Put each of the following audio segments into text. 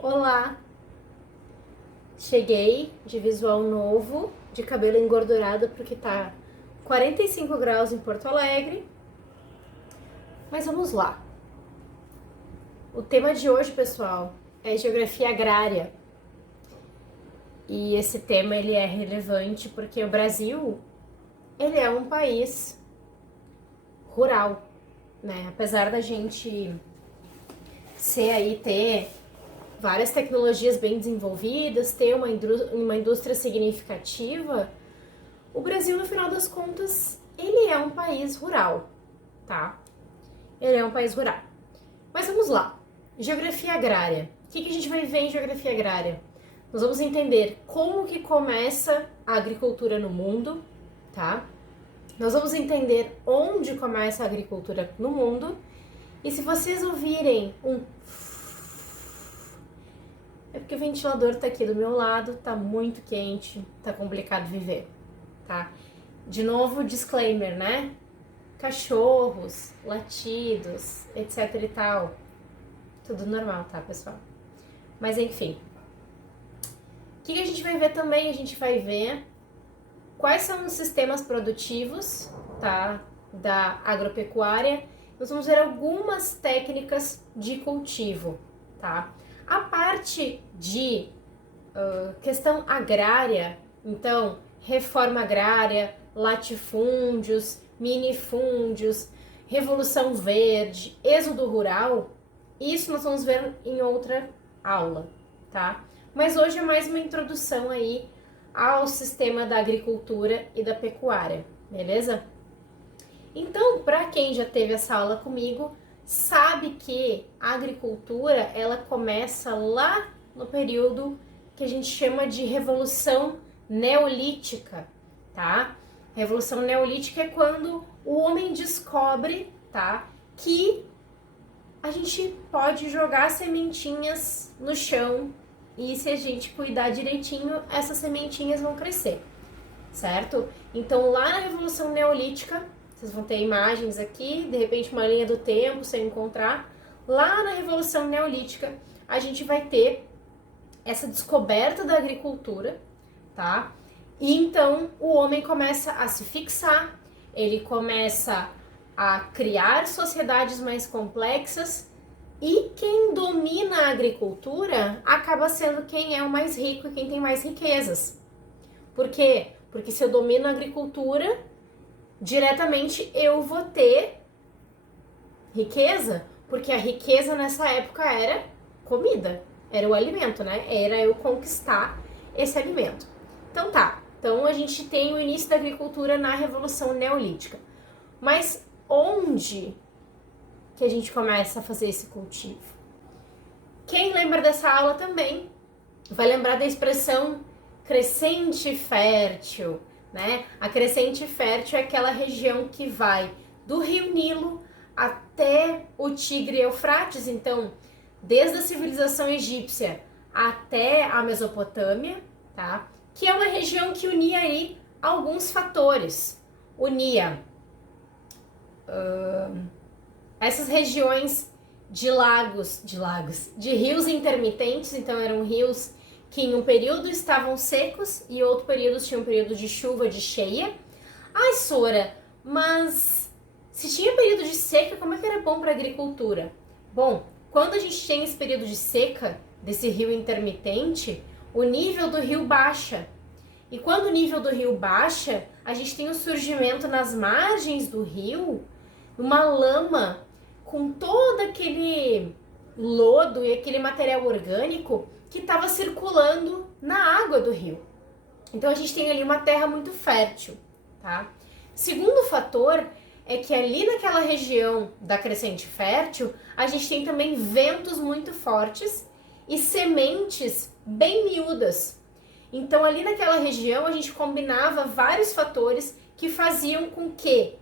Olá! Cheguei de visual novo, de cabelo engordurado porque tá 45 graus em Porto Alegre. Mas vamos lá. O tema de hoje, pessoal, é geografia agrária. E esse tema ele é relevante porque o Brasil, ele é um país rural, né? Apesar da gente ter várias tecnologias bem desenvolvidas, ter uma indústria significativa, o Brasil, no final das contas, ele é um país rural, tá? Ele é um país rural. Mas vamos lá. Geografia agrária. O que a gente vai ver em geografia agrária? Nós vamos entender como que começa a agricultura no mundo, tá? Nós vamos entender onde começa a agricultura no mundo. E se vocês ouvirem é porque o ventilador tá aqui do meu lado, tá muito quente, tá complicado viver, tá? De novo, disclaimer, né? Cachorros, latidos, etc e tal. Tudo normal, tá, pessoal? Mas enfim. O que a gente vai ver também? A gente vai ver quais são os sistemas produtivos, tá? Da agropecuária. Nós vamos ver algumas técnicas de cultivo, tá? A parte de questão agrária, então, reforma agrária, latifúndios, minifúndios, revolução verde, êxodo rural, isso nós vamos ver em outra aula, tá? Mas hoje é mais uma introdução aí ao sistema da agricultura e da pecuária, beleza? Então, para quem já teve essa aula comigo, sabe que a agricultura, ela começa lá no período que a gente chama de Revolução Neolítica, tá? Revolução Neolítica é quando o homem descobre, tá, que a gente pode jogar sementinhas no chão e se a gente cuidar direitinho, essas sementinhas vão crescer, certo? Então, lá na Revolução Neolítica, vocês vão ter imagens aqui, de repente uma linha do tempo, se eu encontrar. Lá na Revolução Neolítica, a gente vai ter essa descoberta da agricultura, tá? E então o homem começa a se fixar, ele começa a criar sociedades mais complexas e quem domina a agricultura acaba sendo quem é o mais rico e quem tem mais riquezas. Por quê? Porque se eu domino a agricultura, diretamente eu vou ter riqueza, porque a riqueza nessa época era comida, era o alimento, né? Era eu conquistar esse alimento. Então tá, então a gente tem o início da agricultura na Revolução Neolítica. Mas onde que a gente começa a fazer esse cultivo? Quem lembra dessa aula também vai lembrar da expressão crescente fértil, né? A crescente fértil é aquela região que vai do rio Nilo até o Tigre Eufrates, então, desde a civilização egípcia até a Mesopotâmia, tá? Que é uma região que unia aí alguns fatores. Unia essas regiões de rios intermitentes, então eram rios que em um período estavam secos e outro período tinha um período de chuva, de cheia. Ai, Sora, mas se tinha período de seca, como é que era bom para a agricultura? Bom, quando a gente tem esse período de seca, desse rio intermitente, o nível do rio baixa. E quando o nível do rio baixa, a gente tem o surgimento nas margens do rio, uma lama com todo aquele lodo e aquele material orgânico que estava circulando na água do rio. Então a gente tem ali uma terra muito fértil, tá? Segundo fator é que ali naquela região da crescente fértil, a gente tem também ventos muito fortes e sementes bem miúdas. Então ali naquela região a gente combinava vários fatores que faziam com que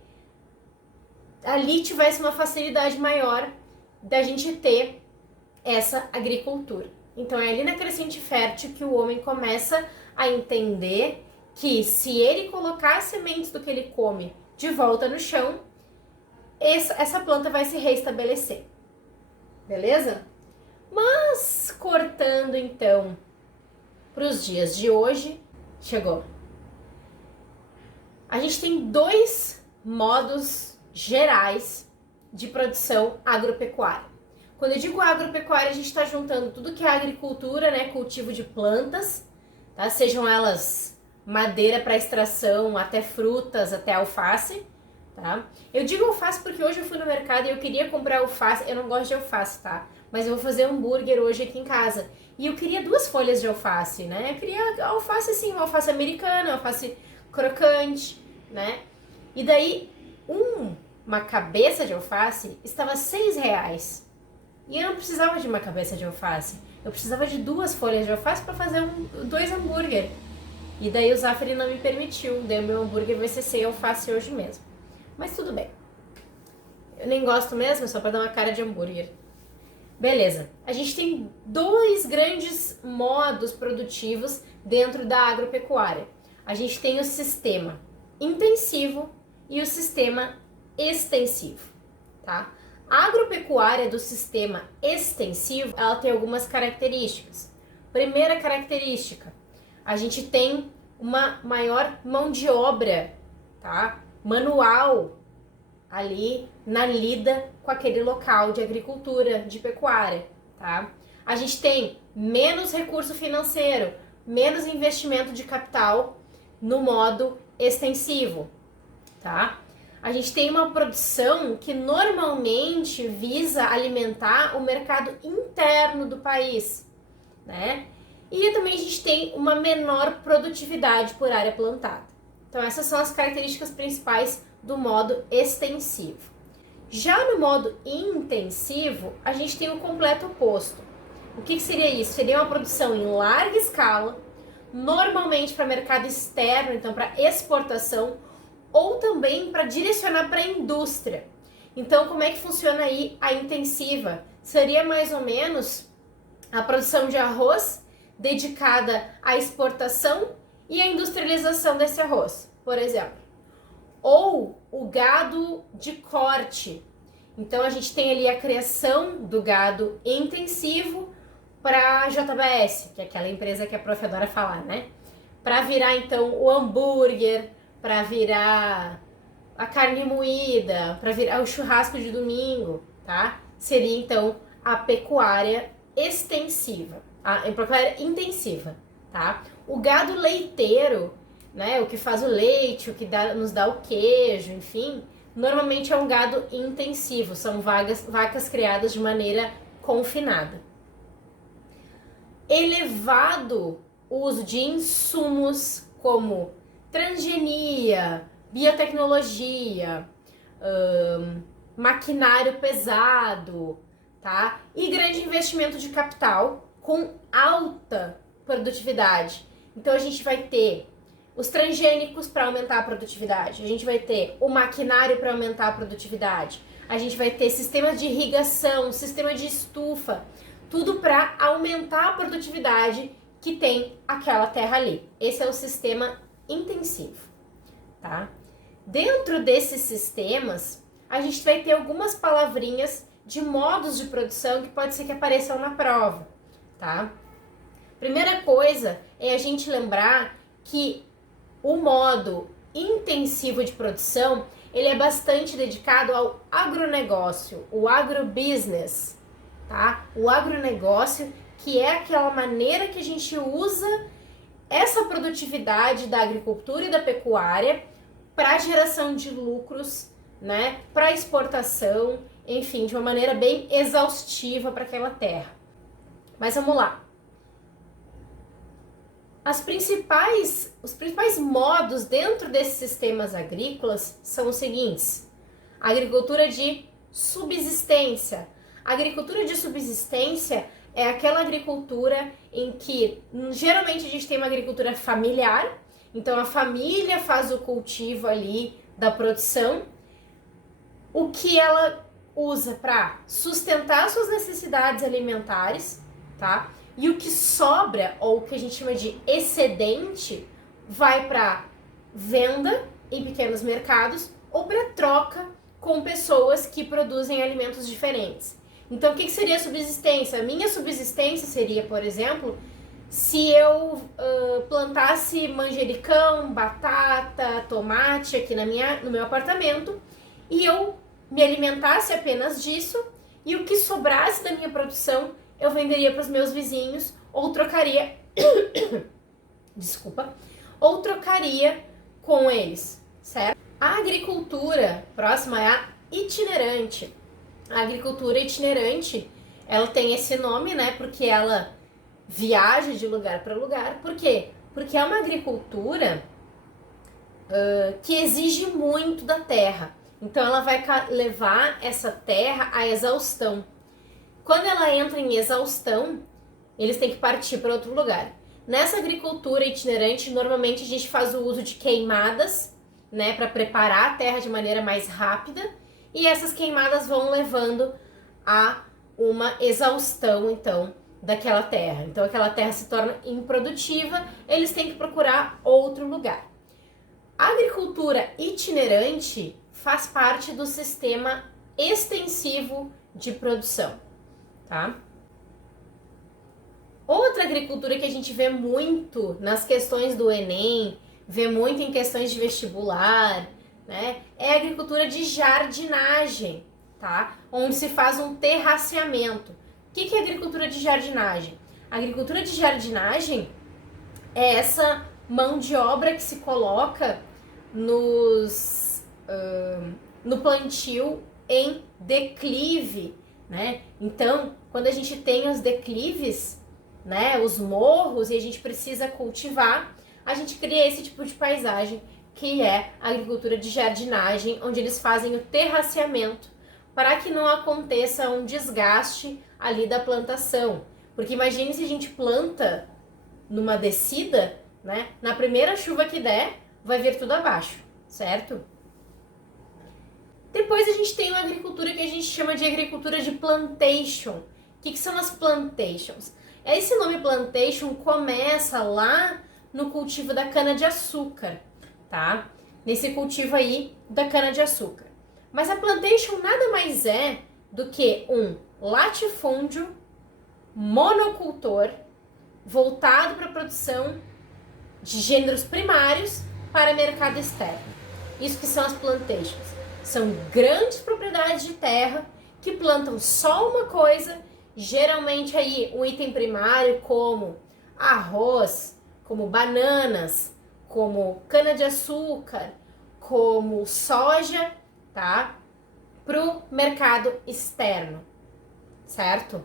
ali tivesse uma facilidade maior da gente ter essa agricultura. Então é ali na crescente fértil que o homem começa a entender que se ele colocar as sementes do que ele come de volta no chão, essa planta vai se reestabelecer. Beleza? Mas Transportando então para os dias de hoje, chegou. A gente tem dois modos gerais de produção agropecuária. Quando eu digo agropecuária, a gente está juntando tudo que é agricultura, né, cultivo de plantas, tá? Sejam elas madeira para extração, até frutas, até alface, tá? Eu digo alface porque hoje eu fui no mercado e eu queria comprar alface. Eu não gosto de alface, tá? Mas eu vou fazer hambúrguer hoje aqui em casa. E eu queria 2 folhas de alface, né? Eu queria alface assim, uma alface americana, uma alface crocante, né? E daí, uma cabeça de alface estava R$6. E eu não precisava de uma cabeça de alface. Eu precisava de 2 folhas de alface para fazer 2 hambúrguer. E daí o Zafari não me permitiu. Daí o meu hambúrguer vai ser sem alface hoje mesmo. Mas tudo bem. Eu nem gosto mesmo, só para dar uma cara de hambúrguer. Beleza. A gente tem 2 grandes modos produtivos dentro da agropecuária. A gente tem o sistema intensivo e o sistema extensivo, tá? A agropecuária do sistema extensivo, ela tem algumas características. Primeira característica, a gente tem uma maior mão de obra, tá? Manual ali na lida com aquele local de agricultura, de pecuária, tá? A gente tem menos recurso financeiro, menos investimento de capital no modo extensivo, tá? A gente tem uma produção que normalmente visa alimentar o mercado interno do país, né? E também a gente tem uma menor produtividade por área plantada. Então essas são as características principais do modo extensivo. Já no modo intensivo, a gente tem o completo oposto. O que seria isso? Seria uma produção em larga escala, normalmente para mercado externo, então para exportação, ou também para direcionar para a indústria. Então, como é que funciona aí a intensiva? Seria mais ou menos a produção de arroz dedicada à exportação e à industrialização desse arroz, por exemplo. Ou o gado de corte. Então, a gente tem ali a criação do gado intensivo para a JBS, que é aquela empresa que a prof adora falar, né? Para virar, então, o hambúrguer, para virar a carne moída, para virar o churrasco de domingo, tá? Seria, então, a pecuária extensiva, a pecuária intensiva, tá? O gado leiteiro, né, o que faz o leite, o que nos dá o queijo, enfim, normalmente é um gado intensivo, são vacas criadas de maneira confinada. Elevado uso de insumos como transgenia, biotecnologia, maquinário pesado, tá? E grande investimento de capital com alta produtividade. Então a gente vai ter os transgênicos para aumentar a produtividade, a gente vai ter o maquinário para aumentar a produtividade, a gente vai ter sistemas de irrigação, sistema de estufa, tudo para aumentar a produtividade que tem aquela terra ali. Esse é o sistema intensivo, tá? Dentro desses sistemas, a gente vai ter algumas palavrinhas de modos de produção que pode ser que apareçam na prova, tá? Primeira coisa é a gente lembrar que o modo intensivo de produção, ele é bastante dedicado ao agronegócio, o agrobusiness, tá? O agronegócio, que é aquela maneira que a gente usa essa produtividade da agricultura e da pecuária para geração de lucros, né? Para exportação, enfim, de uma maneira bem exaustiva para aquela terra. Mas vamos lá. Os principais modos dentro desses sistemas agrícolas são os seguintes: a agricultura de subsistência. A agricultura de subsistência é aquela agricultura em que geralmente a gente tem uma agricultura familiar, então a família faz o cultivo ali da produção, o que ela usa para sustentar suas necessidades alimentares, tá? E o que sobra, ou o que a gente chama de excedente, vai para venda em pequenos mercados ou para troca com pessoas que produzem alimentos diferentes. Então, o que seria subsistência? A minha subsistência seria, por exemplo, se eu plantasse manjericão, batata, tomate aqui no meu apartamento e eu me alimentasse apenas disso e o que sobrasse da minha produção eu venderia para os meus vizinhos ou trocaria, desculpa, ou trocaria com eles, certo? A agricultura próxima é a itinerante. A agricultura itinerante, ela tem esse nome, né, porque ela viaja de lugar para lugar. Por quê? Porque é uma agricultura que exige muito da terra. Então ela vai levar essa terra à exaustão. Quando ela entra em exaustão, eles têm que partir para outro lugar. Nessa agricultura itinerante, normalmente a gente faz o uso de queimadas, né, para preparar a terra de maneira mais rápida, e essas queimadas vão levando a uma exaustão, então, daquela terra. Então aquela terra se torna improdutiva, eles têm que procurar outro lugar. A agricultura itinerante faz parte do sistema extensivo de produção, tá? Outra agricultura que a gente vê muito nas questões do Enem, vê muito em questões de vestibular, né? É a agricultura de jardinagem, tá? Onde se faz um terraceamento. O que é agricultura de jardinagem? A agricultura de jardinagem é essa mão de obra que se coloca no plantio em declive, né? Então, quando a gente tem os declives, né, os morros, e a gente precisa cultivar, a gente cria esse tipo de paisagem que é a agricultura de jardinagem, onde eles fazem o terraceamento para que não aconteça um desgaste ali da plantação. Porque imagine se a gente planta numa descida, né, na primeira chuva que der, vai vir tudo abaixo, certo? Depois a gente tem uma agricultura que a gente chama de agricultura de plantation. O que são as plantations? Esse nome plantation começa lá no cultivo da cana-de-açúcar, tá? Nesse cultivo aí da cana-de-açúcar. Mas a plantation nada mais é do que um latifúndio monocultor voltado para a produção de gêneros primários para mercado externo. Isso que são as plantations. São grandes propriedades de terra que plantam só uma coisa, geralmente aí um item primário como arroz, como bananas, como cana-de-açúcar, como soja, tá? Pro mercado externo, certo?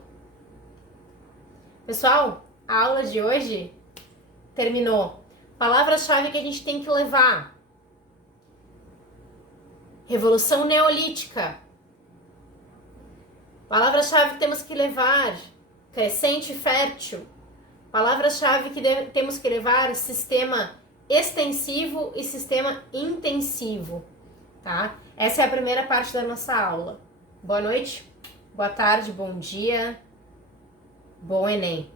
Pessoal, a aula de hoje terminou. Palavras-chave que a gente tem que levar: Revolução Neolítica. Palavra-chave que temos que levar: crescente fértil. Palavra-chave que temos que levar: sistema extensivo e sistema intensivo, tá? Essa é a primeira parte da nossa aula. Boa noite, boa tarde, bom dia, bom Enem.